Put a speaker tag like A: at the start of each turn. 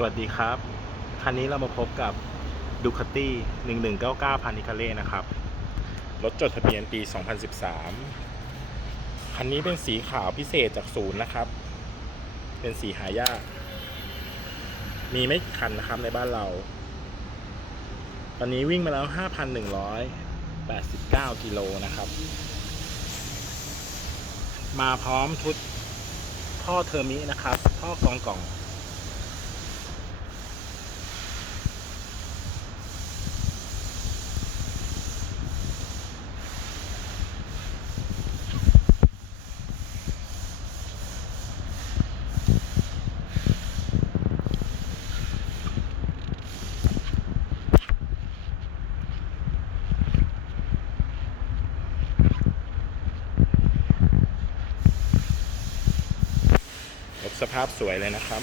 A: สวัสดีครับ คันนี้เรามาพบกับ Ducati 1199พันนิคาเล่นะครับ รถจดทะเบียนปี 2013 คันนี้เป็นสีขาวพิเศษจากศูนย์นะครับ เป็นสีหายาก มีไม่กี่คันนะครับในบ้านเรา ตอนนี้วิ่งมาแล้ว 5,189 กิโลนะครับ มาพร้อมชุดท่อเทอร์มินะครับ ท่อกองกล่อง สภาพสวยเลยนะครับ